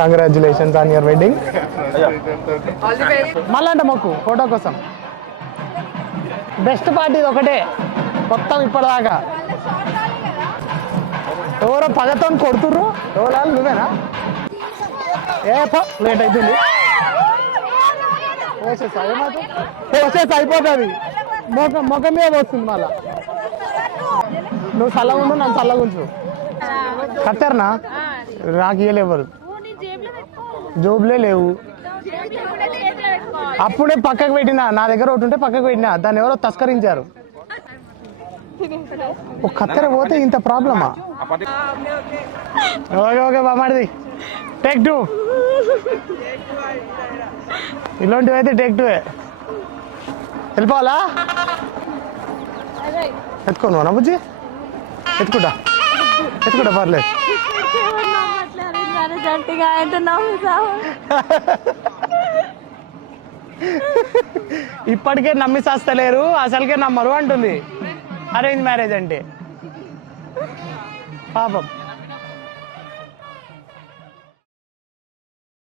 Congratulations on your wedding. మళ్ళా అంట మొక్కు ఫోటో కోసం. బెస్ట్ పార్టీ ఒకటే మొత్తం ఇప్పటిదాకా. ఎవరో పగతో కొడుతుర్రు, ఎవరు నువ్వేనా? లేట్ అవుతుంది, వచ్చేసి అయిపోతుంది. ముఖం మీద వస్తుంది మళ్ళా. నువ్వు చల్లగా ఉండు, నన్ను చల్లగా ఉంచు. కట్టారనా? నాకు ఇయ్యలే ఎవరు, జోబులే లేవు. అప్పుడే పక్కకు పెట్టినా, నా దగ్గర ఒకటి ఉంటే పక్కకు పెట్టినా, దాన్ని ఎవరో తస్కరించారు. ఒక కత్తెర పోతే ఇంత ప్రాబ్లమా? ఓకే ఓకే బామాడిది, టేక్ 2. ఇలాంటివి అయితే టేక్ 2. వెళ్ళిపోవాలా? ఎత్తుకోను నా బుజ్జి, ఎత్తుకుంటా పర్లేదు. ఇప్పటికే నమ్మి చేస్తలేరు, అసలుకే నమ్మరు అంటుంది అరేంజ్ మ్యారేజ్ అంటే. పాపం.